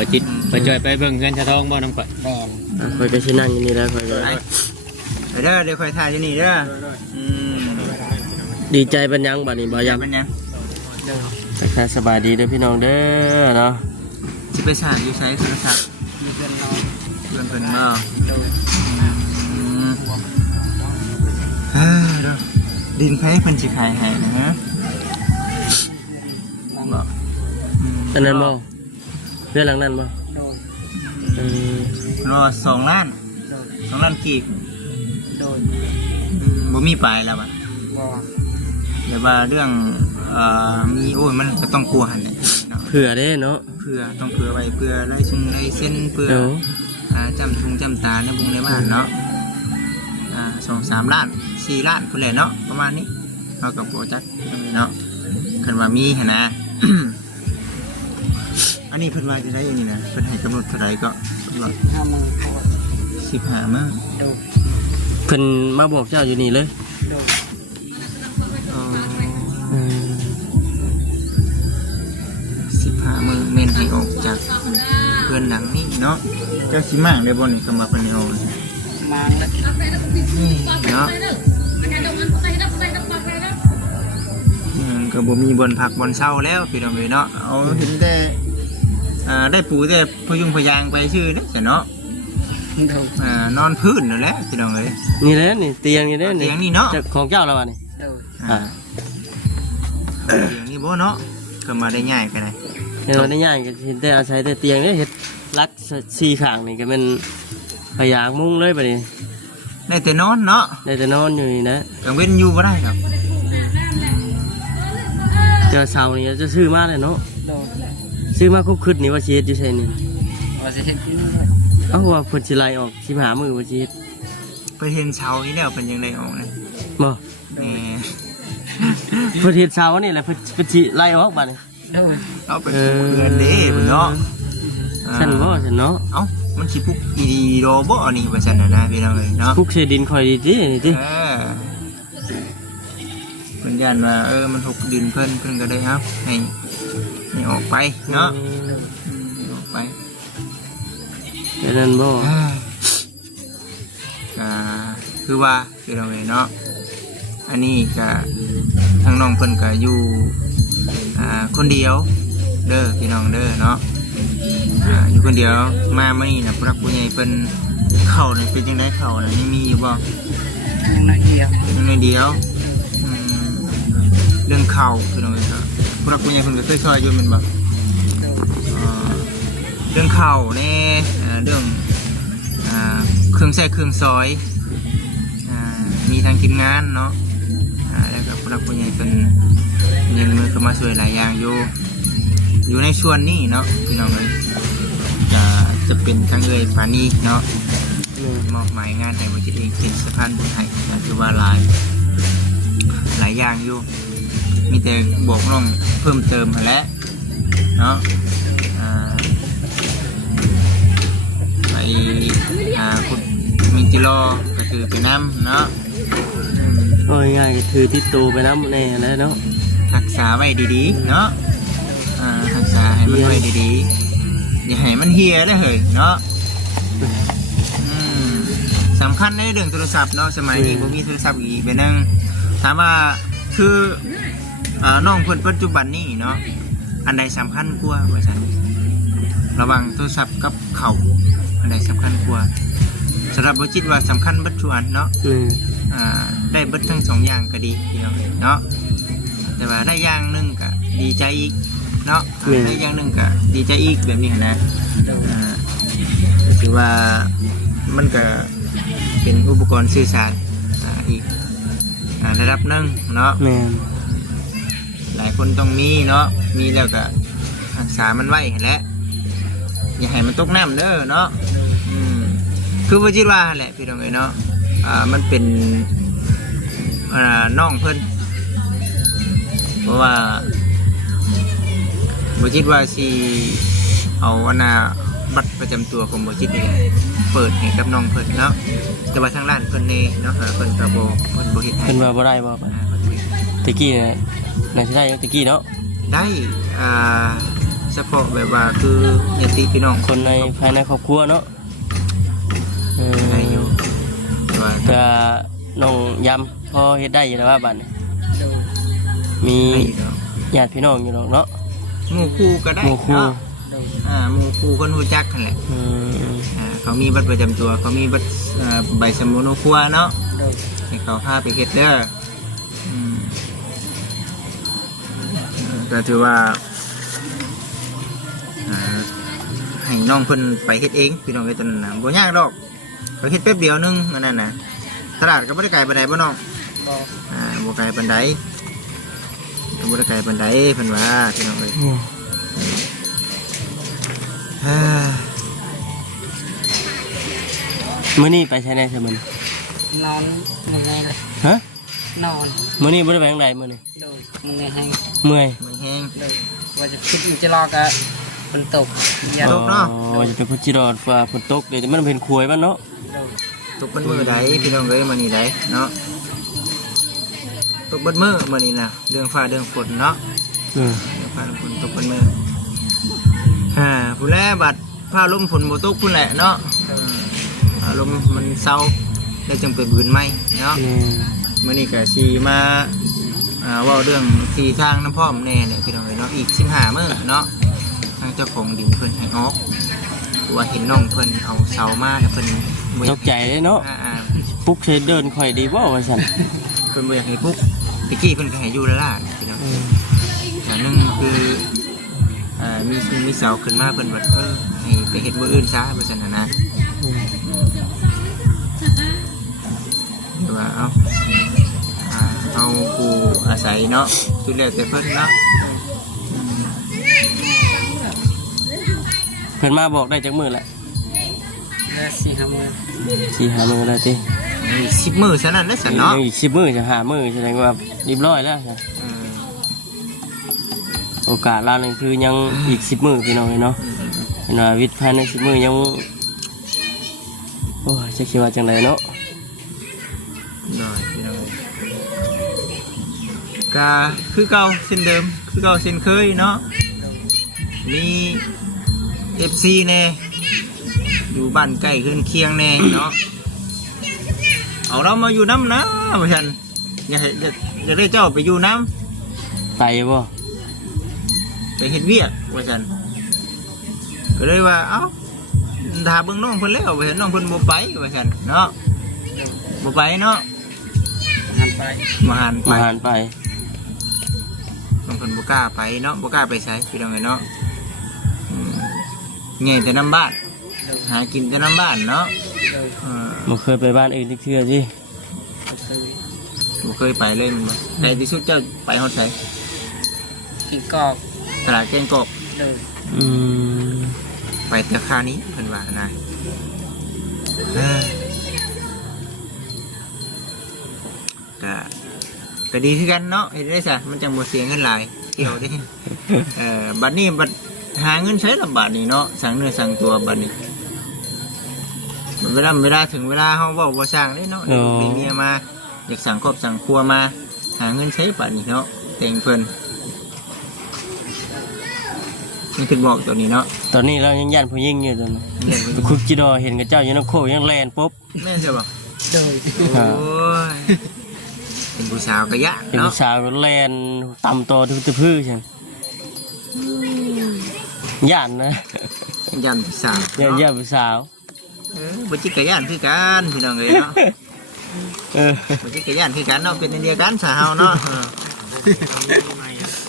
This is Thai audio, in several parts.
บ่จิตไปจอยไปเบิ่งเงินชะทองบ่น้ำก่อย แม่น คอยก็สินั่งอยู่นี่แล้วคอยก็ เด้อเดี๋ยวคอยถ่ายที่นี่เด้อดีใจเป็นยังบัดนี้บ่ยาม เป็นยัง ทักทายสบายดีเด้อพี่น้องเด้อเนาะ สิไปสร้างอยู่ไสโทรศัพท์ มีเพื่อนเรา เพิ่นมา โดย เด้อดินไผเพิ่นสิขายให้นะฮะบ่ อันนั้นบ่เรื่องหลังนั้นบ่ โดย รอ2 ล้าน โดย 2 ล้านกีบ โดย บ่มีปลายแล้วบ่ บ่ แต่ว่าเรื่องมีโอ้ยมันก็ต้องกลัวหั่นแหละเนาะ เผื่อเด้เนาะ เพื่อต้องเผื่อไว้เพื่อไล่ซุงไล่เส้นเพื่อ เดี๋ยว จำทุงจำตาในบุงในบ้านเนาะ2-3 ล้าน4 ล้านพุ่นแหละเนาะประมาณนี้เฮากับโปรจักเนาะคันว่ามีหั่นนะ อันนี้เพิ่นว่าจะได้อย่างนี้นะเพิ่นให้กำหนดเท่าไหร่ก็กำหนด 50,000โคตร 15มื้อ โดย เพิ่นมาบอกเจ้าอยู่นี่เลย โดย 15 มื้อเม่นให้ออกจากเพื่อนหลังนี้เนาะเจ้าสิมากได้บ่นี่คำว่าเพิ่นให้ออก มางแล้ว นี่เนาะก็บ่มีบนผักบนเช้าแล้วพี่น้องเอ้ยเนาะเอาเห็นแต่ได้ปูแต่พยุงพยางไปชื่อเด้อเนาะ โดย นอนพื้นนั่นแหละพี่น้องเอ้ย นี่แหละนี่เตียงนี่เด้ เตียงนี่เนาะ จากของเจ้าแล้วบัดนี้ โดย เตียงนี่บ่เนาะก็มาได้ง่ายกันเลย เห็นว่าได้ย่างก็เห็นแต่อาศัยแต่เตียงนี่เฮ็ดรัดสี่ข้างนี่ก็เป็นพยางมุ้งเลยบัดนี้ ได้แต่นอนเนาะ ได้แต่นอนอยู่นี่นะ กลางเว้นอยู่บ่ได้ครับ เจอเสานี่จะซื้อมาเลยเนาะ โดย ซื้อมาคุบคืดนี่ว่าสิเฮ็ดอยู่ไสนี่ ว่าจะเห็นที่นี่เลย เอ้าว่าเพิ่นสิไล่ออก15มื้อว่าสิเฮ็ด ไปเห็นเช้านี้แล้วเป็นยังไงออกนะ บ่ แหม เพิ่นเฮ็ดเสานี่แหละเพิ่นสิไล่ออกบัดนี้ โดย เอาไปปลูกเรือนเด้พุ่นเนาะ ฉันบ่ฉันเนาะ เอ้ามันสิปลูกอีดีโดบ่นี่ว่าซั่นน่ะนะพี่น้องเอ้ยเนาะ คุกเสดินคอยดีตินี่ติ เพิ่นย่านว่ามันหกดินเพิ่นก็ได้ครับให้ออกไปเนาะออกไป เดี๋ยวนั้นบ่ คือว่าคือเราเนาะอันนี้ก็ทางน้องเพิ่นก็อยู่คนเดียวเด้อพี่น้องเด้อเนาะอยู่คนเดียวมาเมื่อนี้นะผู้รักผู้ใหญ่เพิ่นเข้าเนี่ยเป็นจังไดเข้าน่ะยังมีอยู่บ่ ยังน้อยเดียว ยังน้อยเดียวเรื่องเข้าพี่น้องเอ้ยครับผู้รักผู้ใหญ่เพิ่นก็เคยช่วยอยู่แม่นบ่ โดย เรื่องเข้าแน่เรื่องเครื่องใช้เครื่องซอยมีทางทีมงานเนาะแล้วก็ผู้รักผู้ใหญ่เป็นยังมือเข้ามาช่วยหลายอย่างอยู่ในส่วนนี้เนาะพี่น้องเลยจะเป็นทางปานีเนาะมอบหมายงานให้บริษัทเองเป็นสะพานบุญไทยคือว่าหลายอย่างอยู่มีแต่บอกน้องเพิ่มเติมมาแล้วเนาะไปขุดมิจิโลก็คือไปน้ำเนาะ โอ้ยง่ายก็ถือติดตัวไปนำแน่แล้วเนาะ รักษาไว้ดีๆเนาะรักษาให้มันไว้ดีๆอย่าให้มันเฮียได้เหยเนาะสำคัญในเรื่องโทรศัพท์เนาะสมัยนี้ผมมีโทรศัพท์อีกเป็นนั่งถามว่าคือน้องคนปัจจุบันนี้เนาะอันใดสำคัญกว่าว่าฉันระหว่างโทรศัพท์กับเข่าอันใดสำคัญกว่าสำหรับผมคิดว่าสำคัญบัดทุกอันเนาะได้เบิดทั้ง2อย่างก็ดีเนาะแต่ว่าได้อย่างหนึ่งก็ดีใจอีกเนาะได้อย่างหนึ่งก็ดีใจอีกแบบนี้นะถือว่ามันก็เป็นอุปกรณ์สื่อสารอีกระดับหนึ่งเนาะ แม่น หลายคนต้องมีเนาะมีแล้วก็รักษามันไว้แหละอย่าให้มันตกน้ำเด้อเนาะคือว่าคิดว่าแหละพี่น้องเอ้ยเนาะมันเป็นน้องเพิ่นเพราะว่าบ่คิดว่าสิเอาบัตรประจำตัวของบ่คิดนี่เปิดให้กับน้องเพิ่นเนาะแต่ว่าทางร้านเพิ่นนี่เนาะเพิ่นก็บ่เฮ็ดให้ เพิ่นว่าบ่ได้บ่ตะกี้น่ะน่าสิได้ตะกี้เนาะ ได้ เฉพาะแบบว่าคือญาติพี่น้อง คนในภายในครอบครัวเนาะ ได้อยู่แต่ว่า ก็น้องยำพอเฮ็ดได้อยู่แล้วว่าบัดนี้ โดย มี ได้อยู่แล้ว ญาติพี่น้องอยู่หรอกเนาะ หมู่คู่ก็ได้ หมู่คู่ เนาะ โดย หมู่คู่คนรู้จักกันแหละ อืม เขามีบัตรประจำตัวเขามีบัตรใบสมุนครัวเนาะ โดย ให้เขาพาไปเฮ็ดเด้ออืมก็ถือว่าให้น้องเพิ่นไปเฮ็ดเองพี่น้องเอ้ยตอนนั้นน่ะบ่ยากดอกไปเฮ็ดแป๊บเดียวนึงอันนั้นน่ะตลาดก็บ่ได้ไกลปานใดบ่น้อง บอก บ่ไกลปานใดบ่ได้ไกลปานใดเพิ่นว่าพี่น้องเอ้ยฮ่า มื้อนี้ไปใช้ได้ใช่มื้อน อนมึงไงเลย ฮะ นอน มื้อนี้บ่ได้ไปทางใดมื้อนี้ โดยมึงไงให้ เมื่อย มันแห้ง โดยว่าจะคิดจะรอกะมันตกอย่า ตกเนาะ อ๋อจะเป็นพุจิรอดฟ้าฝนตกเดี๋ยวมันเป็นควยบ้านเนาะ โดย ตกเบิดมื้อใดพี่น้องเอ้ยมื้อนี้ใดเนาะตกเบิดมื้อมื้อนี้น่ะเรื่องฟ้าเรื่องฝนเนาะ อืม พาลมฝนตกเป็นมือผู้แลบัดพาลมฝนโมตกพุ่นแหละเนาะอารมณ์มันเศร้าแล้วจึงไปบืนไหมเนาะ นี่ มื่อนี้ก็สีมาเว่าเรื่องสีทางน้ำพ่อมแน่เนี่ยพี่น้องเนาะอีก15 มื้อเนาะทางเจ้าของดินเพิ่นให้ออกว่าเห็นน้องเพิ่นเอาเสามาเนี่ยเพิ่นบ่ ตกใจเลยเนาะ ปุ๊กใช้เดินค่อยดีบ่ว่าซั่น เพิ่นบ่อยากให้ปุ๊กตะกี้เพิ่นก็ให้อยู่แล้วล่ะพี่น้อง อย่างหนึงคือมีเสาขึ้นมาเป็นแบบให้ไปเห็ดบ่อื่นซะบ่ซั่นน่ะนะแต่ว่าเอาผู้อาศัยเนาะสุดแล้วแต่เพิ่นเนาะ เพิ่นมาบอกได้จักมื้อแหละ แล้ว4-5 มื้อ 4-5 มื้อแล้วติ 10 มื้อซะนั่นแหละซั่นเนาะ ยังอีก10 มื้อจะ5 มื้อแสดงว่าเรียบร้อยแล้วจ้ะโอกาสลานึงคือยังอีก10 มื้อพี่น้องเนาะเห็นว่าวิทย์ภายใน10 มื้อยังโอ้ยจะคิดว่าจังไดเนาะ น้อยพี่น้องก็คือเก่าเส้นเดิมคือเก่าเส้นเคยเนาะมี FC แน่อยู่บ้านใกล้เคือนเคียงแน่เนาะเอาเรามาอยู่น้ำนะว่าซั่นอยากได้เจ้าไปอยู่น้ำ ไปบ่ ไปเฮ็ดเวียกว่าซั่นก็เลยว่าเอ้าถ้าเบิ่งน้องเพิ่นแล้วไปเห็นน้องเพิ่นบ่ไปว่าซั่นเนาะบ่ไปเนาะ หันไป บ่หันไป มาหารไป น้องเพิ่นบ่กล้าไปเนาะบ่กล้าไปไสพี่น้องเอ้ยเนาะแง่แต่น้ำบ้านหากินแต่น้ำบ้านเนาะ โดย บ่เคยไปบ้านอื่นจักเทื่อสิ ก็คือ บ่เคยไปเลยมันบ่ในที่สุดเจ้าไปฮอดไส กินกอก ตลาดแกงกอก โดย อืม ไปแต่คานี้เพิ่นว่านะก็ดีคือกันเนาะเฮ็ดได้ซะมันจังบ่เสียเงินหลายเที่ยวเด้ บัดนี้บัดหาเงินใช้ลำบากนี่เนาะสั่งเนื้อสั่งตัวบัดนี้เวลาถึงเวลาเขาบอกว่าสั่งได้เนาะมีเมียมาอยากสั่งครอบสั่งครัวมาหาเงินใช้บัดนี้เนาะแต่งเพิ่นนี่คือบอกตัวนี้เนาะ ตอนนี้เรายังย่านผู้หญิงอยู่ตอนนี้ เนี่ยเพิ่น คุกจิดอเห็นกับเจ้าอยู่น้ำโคกยังแลนปุ๊บ แม่นใช่ป่ะ โดย โอ้ยเป็นผู้สาวกระยะ เป็น เนาะ ผู้สาวแลนต่ำโตทุกตะพื้อใช่ย่านนะ ยันผู้สาว ย่าน เนาะ ย่านผู้สาว บ่จิกกระยานคือกันพี่น้องเอ้ยเนาะ เออ บ่จิกกระยานคือกันเนาะเป็นอันเดียวกันสาวเฮาเนาะ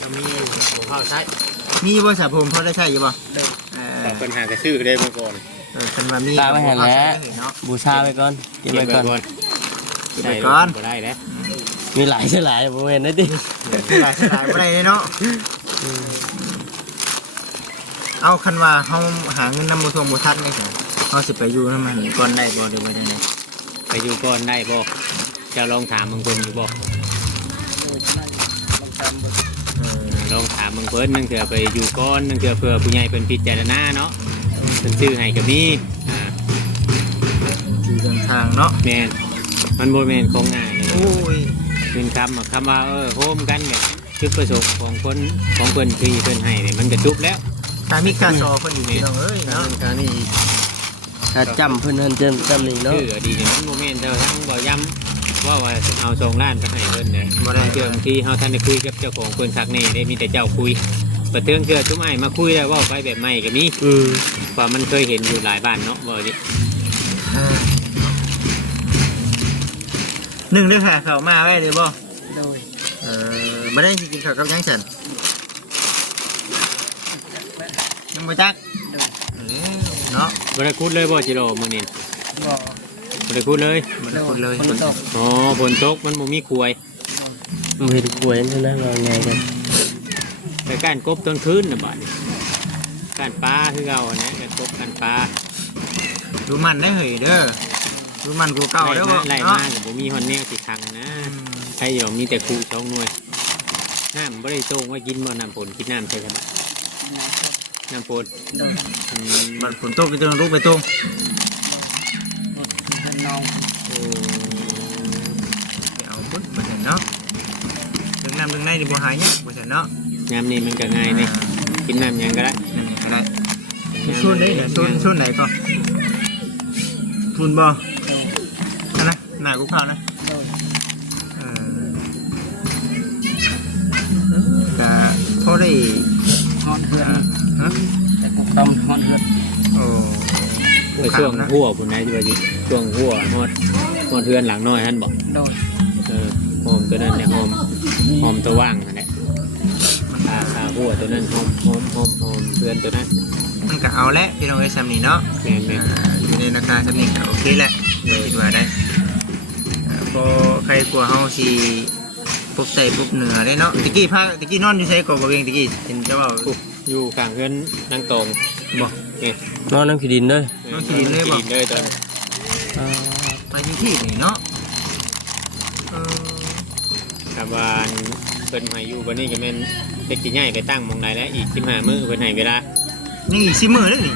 ก็มีผมเข้าใช้ มีบ่สาวผมพอได้ใช้อยู่บ่ โดย แต่ปัญหากระซื้อได้เมื่อก่อน เป็นว่ามี ตาไปหันแล้ว เนาะ บูชาไปก่อนเก็บไว้ก่อน เก็บไว้ก่อน ได้แล้ว มีหลายใช่หลายบริเวณนั่นดิ หลายบ่ได้เนาะเอาคันว่าเฮาหาเงินนำบ่ทวงบ่ทันได้ซั่นเฮาสิไปอยู่นำมันก่อนได้บ่หรือว่าจังได๋ ไปอยู่ก่อนได้บ่เจ้าลองถามบางคนอยู่บ่ โดยนั่นบางคำบท ลองถามบางเพิ่นนึงเถื่อไปอยู่ก่อนนึงเถื่อเพื่อผู้ใหญ่เพิ่นพิจารณาเนาะเพิ่นซื้อให้ก็มีที่เดินทางเนาะ แม่นมันบ่แม่นของง่ายเลย โอ้ย เป็นคำว่าโฮมกันแบบจุดประสงค์ของคนของเพิ่นที่เพิ่นให้เนี่ยมันก็จุบแล้ว ถ้ามีกาซอเพิ่นอยู่พี่น้องเอ้ยเนาะ การนี่ ถ้าจำเพิ่นหันจำนี่เนาะ ชื่อดีเนี่ยมันโมเมนต์เท่าทั้งบ่ย้ำว่าเอาทรงล้านไปให้เพิ่นเนี่ยบางเทื่อบางทีเฮาท่านได้คุยกับเจ้าของเพิ่นคักแน่ได้มีแต่เจ้าคุยประเทืองเทื่อทุกไอ้มาคุยแล้วว่าไปแบบใหม่ก็มีว่ามันเคยเห็นอยู่หลายบ้านเนาะบ่ดิ หนึ่งด้วยค่ะเขามาไว้เลยบ่ โดย ไม่ได้กินข้าวกับยังฉันยังบ่จักเนาะ บ่ได้คุดเลยบ่จิโร่มื้อนี้ บ่ บ่ได้คุดเลย บ่ได้พูดเลย ฝนตก อ๋อฝนตกมันบ่มีควย มันเห็นกล้วยนั่นนะว่าไงกัน ไปก้านกบต้นคืนน่ะบัดนี้ก้านปลาคือเก่านะก้านกบก้านปลา ดูมันได้เหยเด้อดูมันกูเก่าเด้อบ่ ไล่ เนาะ มาก็บ่มีฮอนแนวสิทังนะใครอยู่มีแต่ครูสองหน่วยน้ำบ่ได้โตงไว้กินบ่น้ำฝนกินน้ำใช่ครับน้ำฝน โดย มันฝนตกไปตรงลูกไปตรง เพิ่นน้อง ไปเอาพุ่นบ่เห็นเนาะเรื่องน้ำเรื่องในนี่บ่หายเนี่ยบ่เห็นเนาะ น้ำนี่มันก็ง่ายนี่กินน้ำหยังก็ได้ นั่นนี่ก็ได้ส่วนไหนเนี่ยส่วนไหนก็ฝุ่นบ่ โดย นั่นนะหน้ากูข้าวนะ โดย ก็พอได้ ฮอนเฮือน ฮะ แต่ปกต้องฮอนเฮือน โอ้ ไปช่วงหัวพุ่นนะที่ว่าสิช่วงหัวฮอดเทือนหลังน้อยท่านบอก โดย หอมตัวนั้นเนี่ยหอมตัวว่างนั่นแหละขาหัวตัวนั้นหอมเทือนตัวนั้น มันก็เอาแล้วพี่น้องไอ้ซัมนี่เนาะ แม่น อยู่ในราคาซัมนี่ก็โอเคแหละคิดว่าได้พอใครกลัวเฮาสิพบใส่พบเหนือได้เนาะตะกี้นอนอยู่ใส่กบเองตะกี้เห็นจะว่า อยู่กลางเทือนนางตรง บ่ นอนน้ำขี้ดินเลย กินเลยตอน ไปอยู่ที่นี่เนาะ ครับว่าเพิ่นให้อยู่วันนี้ก็แม่นเด็กที่ใหญ่ไปตั้งมองไหนแล้วอีก15มื้อเพิ่นให้เวลา ยังอีก10มื้อนึงนี่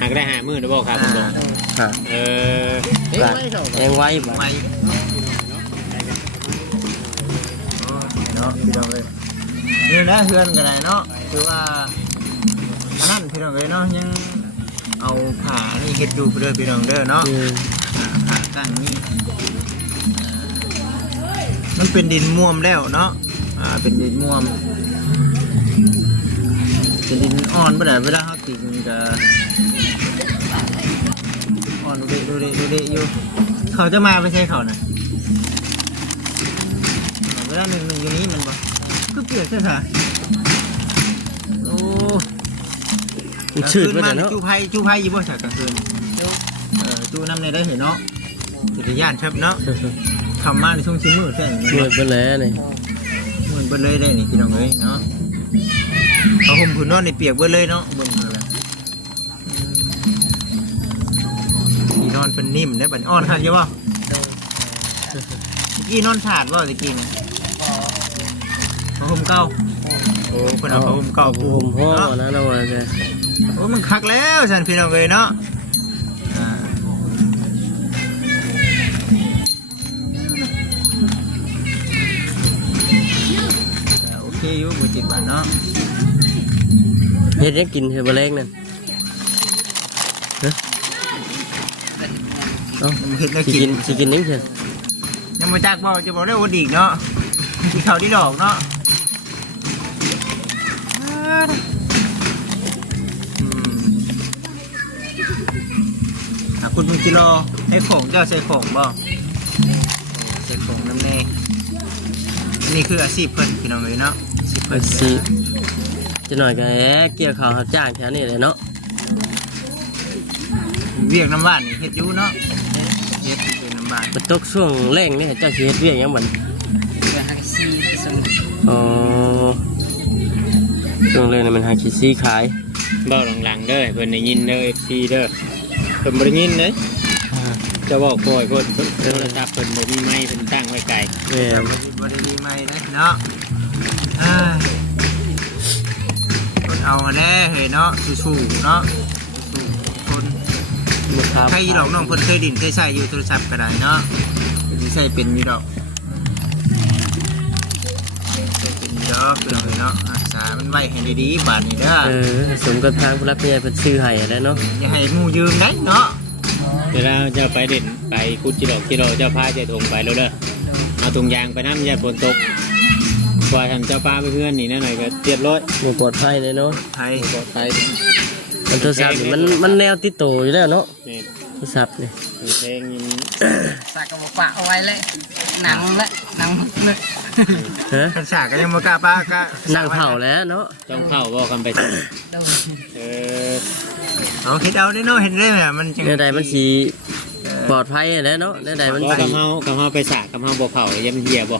หากได้5มื้อได้บ่ครับผมบอก ค่ะ เออ แรงไว้บ่ ไว้เนาะพี่น้องเอ้ยนี่นะเฮือนก็ได้เนาะคือว่าอันนั้นพี่น้องเอ้ยเนาะยังเอาผ้านี่เฮ็ดอยู่เด้อพี่น้องเด้อเนาะผ้าตั้งนี่มันเป็นดินม่วมแล้วเนาะเป็นดินม่วมเป็นดินอ่อนบ่ได้เวลาเฮาติดมันก็อ่อนดูดิอยู่เขาจะมาไปใช้เขาน่ะเวลาหนึ่งอยู่นี้มันบ่คือเปียกใช่ไหมโอ้ มันชืดไป มา เนาะ จูไพอยู่บ่ฉากกลางคืนจูน้ำในได้เห็นเนาะจักรยานครับเนาะคำมาในช่วงชิ้นมืดแค่นี้ เมื่อไปแล้วนี่ เหมือนเบิ้ลเลยได้นี่พี่น้องเอ้ยเนาะเขาห่มผืนนอนในเปียกเบิ้ลเลยเนาะเบิ้ลอะไรที่นอนเป็นนิ่มได้บัดอ่อนขาดเยอะป่ะ โดย ตะกี้นอนขาดป่ะตะกี้เนี่ยเขาห่มเก่าโอ้คนเอาเขาห่มเก่า ผมห้อ เนาะ นะเราว่าจะ โอ้มันคักแล้วสันพี่น้องเลยเนาะโอเคอยู่บุจิตบ้านเนาะ เฮ็ดยังกินเฮ็ดบ่แรงนั่น มันเห็ดแล้ว สิ กิ กิ น นสิกินยังเช่น ยังมาจากบอกจะบอกได้วันดีเนาะที่เขาที่ดอกเนาะคุณมึงกิโลให้ของเจ้าใส่ของบ่ใส่ของน้ำเนยนี่คืออาชีพเพิ่นพี่น้องเลยเนาะอาชีพเพิ่น สิจะหน่อยก็เกี่ยวข้าวรับจ้างแถวนี้แหละเนาะ เวียกน้ำบ้านนี่เฮ็ดอยู่เนาะเฮ็ดเป็นน้ำบ้าน ไปตกช่วงแรงนี่เจ้าสิเฮ็ดเวียกหยังบัด เพื่อฮักซี่สมุน อ๋อช่วงแรงนี่มันหาขี้ซี่ขาย เบ้าหลังๆเด้อเพิ่นได้ยินเด้อ FC เด้อเพิ่นบ่ได้ยินเด้จะบอกปล่อยเพิ่นโทรศัพท์เพิ่นบ่มีไมค์เพิ่นตั้งไว้ไกล แม่น บริดีไหมนะเนาะคนเอาแน่เฮ้ยเนาะสู้ๆเนาะสู้ๆคน ลูกค้า ใครยีดอกน้องเพิ่นเคยดินเคยใช้อยู่โทรศัพท์ก็ได้เนาะมีใช้เป็นยีดอกใช้เป็นยีดอกคือเราเลยเนาะสา มันไว้ให้ดีๆบาดนี้เด้อ สมกับทางผู้รับผู้ใหญ่เป็นชื่อให้แล้วเนาะ อย่าให้งูยืมได้เนาะ เวลาเจ้าไปเด่นไปคุดจิโร่เจ้าพาเจ้าถงไปแล้วเด้อเอาถุงยางไปน้ำยาฝนตกกว่าทำเจ้าป้าไปเพื่อนนี่นั่นหน่อยก็เรียบร้อย บ่ปลอดภัยเลยเนาะ ไทย ปลอดภัย มันโทรศัพท์นี่มันแนวติดโตอยู่แล้วเนาะ นี่ โทรศัพท์นี่ เพลงยิน สากกระบอกปะเอาไว้เลยหนังละหนังเลย ฮะ ขันฉากก็ยังบ่กล้าป้าก็ นั่งเผาแล้วเนาะ ต้องเข้าบอกกันไปสิ โดน เออ เอาคิดเอาได้เนาะเห็นได้ไหมมันจัง แนวใดมันสิปลอดภัยแล้วเนาะแนวใดมัน บอก สิ คำเฮาไปสากคำเฮาบอกเผายังมันเหี่ยบ่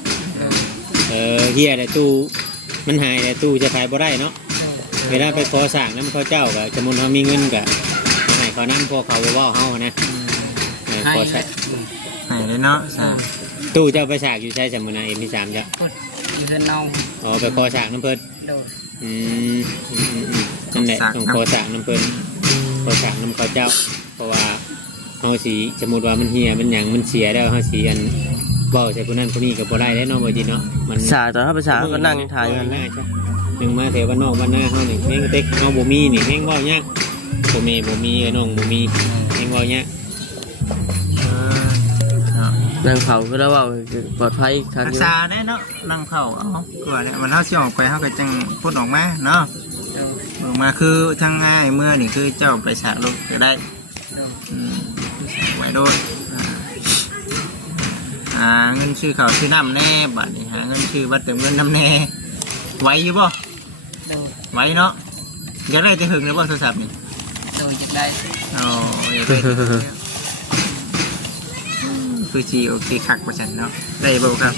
เหี่ยแต่ตู้มันหายแต่ตู้จะขายบ่ได้เนาะเวลาไปขอสั่งน้ำเขาเจ้าก็สมมุติเขามีเงินก็ให้เขานั่พอเขาว่าเฮานะขอสั่ง หายเลยเนาะสา ตู้เจ้าไปสากอยู่ใช่สมุนไพรมี3จ้ะ กดอยู่เฮือนน้อง อ๋อไปขอสั่งน้ำเพิ่น โดน อืมนั่นแหละต้องขอสั่งน้ำเพิ่นขอสั่งน้ำเขาเจ้า เพราะว่าเฮาสีสมมุติว่ามันเหี่ยมันหยังมันเสียแล้วเฮาสีอันเว้าใส่ผู้นั้นผู้นี้ก็บ่ได้แล้วเนาะบ่จิเนาะมัน สาตอนเฮาไปสาก็นั่งถ่ายอยู่นั่นแหละ หนึ่งมาแถวบ้านนอกบ้านหน้าเฮานี่แม่งเต็กเฮาบ่มีนี่แม่งเว้ายากบ่มีน้องบ่มีแม่งเว้ายาก นั่งเผาคือแล้วว่าปลอดภัยครับ รักษาได้เนาะนั่งเข้าเอากว่าเนี่ยมันเฮาสิออกไปเฮาก็จังพูดออกมาเนาะ โดน ออกมาคือทางง่ายเมื่อนี่คือเจ้าไปสากรถก็ได้ โดน ไว้โดนเงินชื่อเขาชื่อน้ำแน่บัดนี้หาเงินชื่อบัตรเติมเงินน้ำแน่ไหวอยู่บ่ โดน ไหวเนาะอยากได้จะหึงหรือบ่โทรศัพท์นี่ โดนจะได้ อ๋ออยากได้คือจีโอเคคักประชันเนาะได้บ่ครับ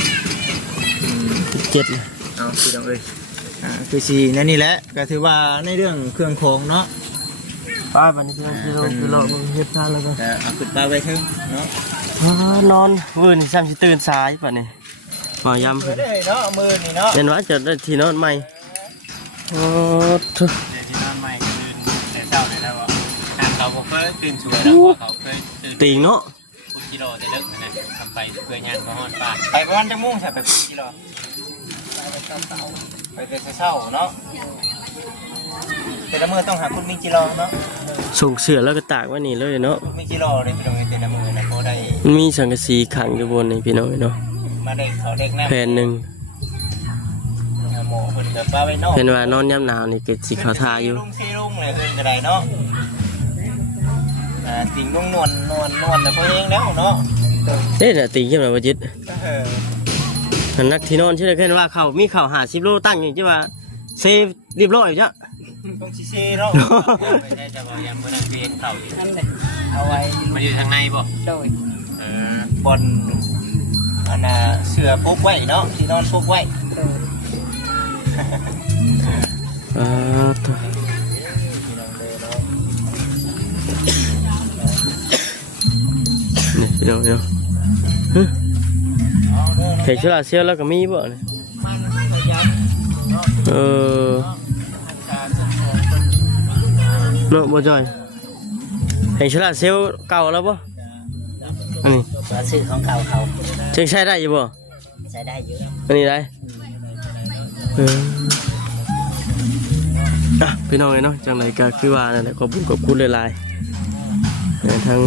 7เลย เอาพี่น้องเอ้ยคือจีนั่นนี่แหละก็ถือว่าในเรื่องเครื่องโครงเนาะ ป้าบัดนี้กิโลมึงเฮ็ดซะแล้วก็ เอาขึ้นไปไว้ถึงเนาะ นอนมื้อนี้ซ้ำสิตื่นสายป่ะนี่หมอยำ เออได้เนาะมือนี่เนาะ เห็นว่าจะได้ที่นอนใหม่โอ้ทุ เดี๋ยวที่นอนใหม่ก็ตื่นแต่เช้าเลยแล้วว่าทางเขาบ่เคยตื่นสวยแล้วว่าเขาเคยตื่น ติงเนาะ คุดจิโร่แต่เลิกนะทำไปเพื่อย่างก็ฮอดบ้าน ไปประมาณจังมุ่งใส่ไปกี่กิโลไปแต่เช้าเนาะแต่ละมือต้องหาคุณมีกิโลเนาะ ส่งเสือแล้วก็ตากไว้นี่เลยเนาะ มีกิโลเลยพี่น้องแต่ละมือนะพอได้ มันมีสังกะสีขังอยู่บนนี่พี่น้อยเนาะ มาได้เขาเด็กน้ำ แผ่นหนึ่ง หมอคนกับป้าไว้นอก เห็นว่านอนย่ำหนาวนี่เกิดสีขาวทาอยู่ ลุงซีลุงเลยคืนกระไดเนาะสิ่งลุงนวลนะพอเองแล้วเนาะ เด้น่ะติงขึ้นมาบ่จิต เออ มันนักที่นอนชื่อแค่ว่าเขามีเขา50โลตั้งอยู่ที่ว่าเซฟเรียบร้อยจ้ะ ต้องซีซีเนาะ ไม่ใช่จะบอกยังเมื่อนั้นเพียนเข่าอยู่ นั่นเลยเอาไว้ มันอยู่ทางในบ่ โดน บอลอันน่ะเสือปุ๊กไว้เนาะที่นอนปุ๊กไว้ โดน ตัวนี่พี่น้องเนาะเห็นชุลาเซียวแล้วก็มีบ่เนี่ยเนาะบ่จอยเห็นชุลาเซียวเก่าแล้วบ่อันนี้ ตัวซื้อของเก่าเขา จึงใช้ได้อยู่บ่ ใช้ได้เยอะ อันนี้ได้พี่น้องเนาะจังไรก็คือว่านั่นแหละขอบคุณหลายๆทั้ง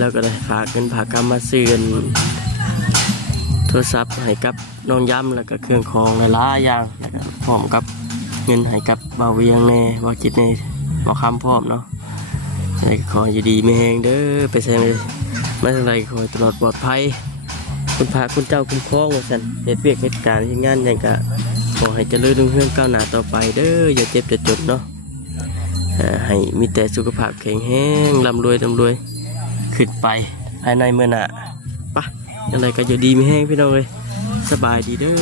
แล้วก็ได้ฝากเงินฝากกรรมมาซื้อโทรศัพท์ให้กับน้องย้ำแล้วก็เครื่องของหลายอย่างแล้วก็พร้อมกับเงินให้กับบ่าวเวียงในบ่าวจิตในบ่าวคำพร้อมเนาะขออยู่ดีไม่แห้งเด้อไปแซงเลยมาจังไรขอตลอดปลอดภัยคุณพระคุณเจ้าคุณครองว่าซั่นเหตุเวียกเหตุการณ์ที่งานอย่างกะขอให้เจริญรุ่งเรืองก้าวหน้าต่อไปเด้ออย่าเจ็บอย่าจนเนาะให้มีแต่สุขภาพแข็งแรงร่ำรวยขึ้นไปภายในเมื่อหน้าปะอะไรก็อยู่ดีไม่แห้งพี่น้องเลยสบายดีเด้อ